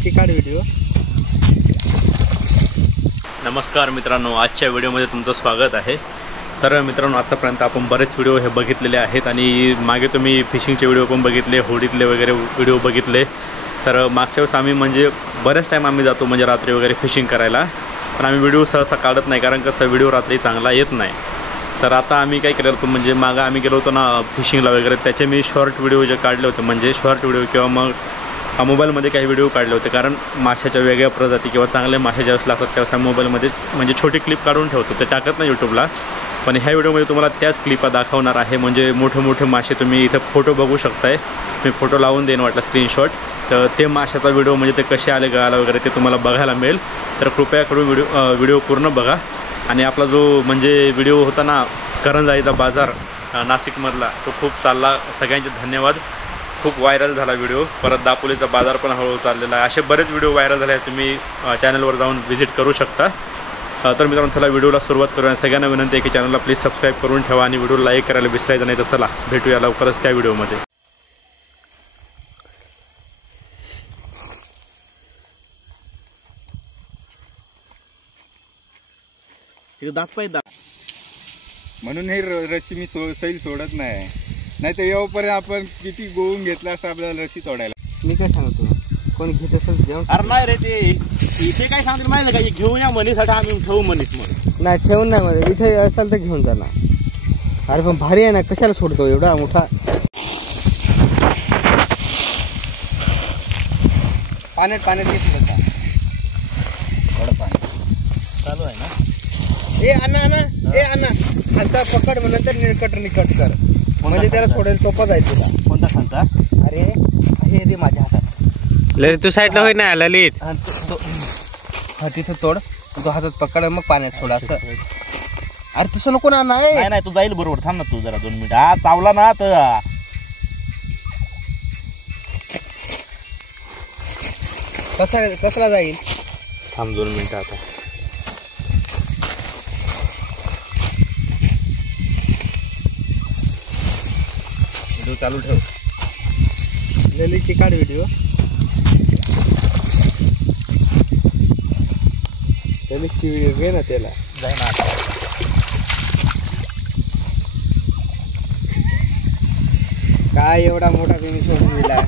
ललीची काढ व्हिडिओ। नमस्कार मित्रांनो, आजच्या व्हिडिओमध्ये तुमचं स्वागत आहे। तर मित्रांनो, आतापर्यंत आपण बरेच व्हिडिओ हे बघितलेले आहेत आणि मागे तुम्ही फिशिंगचे व्हिडिओ पण बघितले, होडीतले वगैरे व्हिडिओ बघितले। तर मागच्या वेळेस आम्ही म्हणजे बरेच टाईम आम्ही जातो म्हणजे रात्री वगैरे फिशिंग करायला, पण आम्ही व्हिडिओ सहसा काढत नाही कारण कसं व्हिडिओ रात्री चांगला येत नाही। तर आता आम्ही काय केलं होतं म्हणजे मागं आम्ही गेलो होतो ना फिशिंगला वगैरे, त्याचे मी शॉर्ट व्हिडिओ जे काढले होते म्हणजे शॉर्ट व्हिडिओ किंवा मग मोबाईलमध्ये काही व्हिडिओ काढले होते, कारण माशाच्या वेगळ्या प्रजाती किंवा चांगले मासे ज्यावेळेस लागतात त्यावेळेस आम्ही मोबाईलमध्ये म्हणजे छोटी क्लिप काढून ठेवतो, ते टाकत नाही यूट्यूबला। पण ह्या व्हिडिओमध्ये तुम्हाला त्याच क्लिपा दाखवणार आहे, म्हणजे मोठे मोठे मासे तुम्ही इथं फोटो बघू शकताय। मी फोटो लावून देईन वाटलं स्क्रीनशॉट, तर ते माशाचा व्हिडिओ म्हणजे ते कसे आले गळाला वगैरे ते तुम्हाला बघायला मिळेल। तर कृपया करून व्हिडिओ पूर्ण बघा। आणि आपला जो म्हणजे व्हिडिओ होता ना करंजाईचा बाजार नाशिकमधला, तो खूप चालला, सगळ्यांचे धन्यवाद। खूप व्हायरल झाला व्हिडिओ। परत दापोलीचा बाजार पण हळूहळू चाललेला आहे, असे बरेच व्हिडिओ व्हायरल झाले आहेत, तुम्ही चॅनलवर जाऊन व्हिजिट करू शकता। तर मित्रांनो, चला व्हिडिओला सुरुवात करूया। सगळ्यांना विनंती आहे की चॅनलला प्लीज सबस्क्राईब करून ठेवा आणि व्हिडिओ लाईक करायला विसरायचं नाही। तर चला भेटूया लवकरच त्या व्हिडिओमध्ये। म्हणून हे रस्सी मी सैल सोडत नाही, नाही तर येऊपर्यंत आपण किती गोवून घेतला असं आपल्याला रस्सी तोडायला। मी काय सांगतो, कोणी घेत असेल घेऊन। अरे नाही रे, ते इथे काय सांगतो माहिती का, घेऊन या मनीसाठी आम्ही ठेवू मनीस मग नाही ठेवून नाही मध्ये, इथे असेल तर घेऊन जा ना। अरे पण भारी आहे ना, कशाला सोडतो एवढा मोठा। पाण्यात घेतलं का थोडं पाणी चालू आहे ना। ए अन्ना ए अन्ना, खालचा पकड म्हणून तर निकट कर, म्हणजे त्याला सोडायला सोपं जाईल तुला। कोणता खालचा? अरे हे दे माझ्या हातात। ललित तू साईडला होई ना ललित। हा तिथं तोड, तो हातात पकड मग पाण्यात सोड असं। अरे तसं नको ना। नाही नाही, तू जाईल बरोबर, थांब ना तू जरा 2 मिनिट। हा चावला ना तर कसला जाईल, थांब 2 मिनिट आता। व्हिडिओ चालू ठेव। ललीची काढ व्हिडिओ। ललितची व्हिडिओ घे ना, त्याला जाय ना। काय एवढा मोठा तुम्ही सोडून दिला।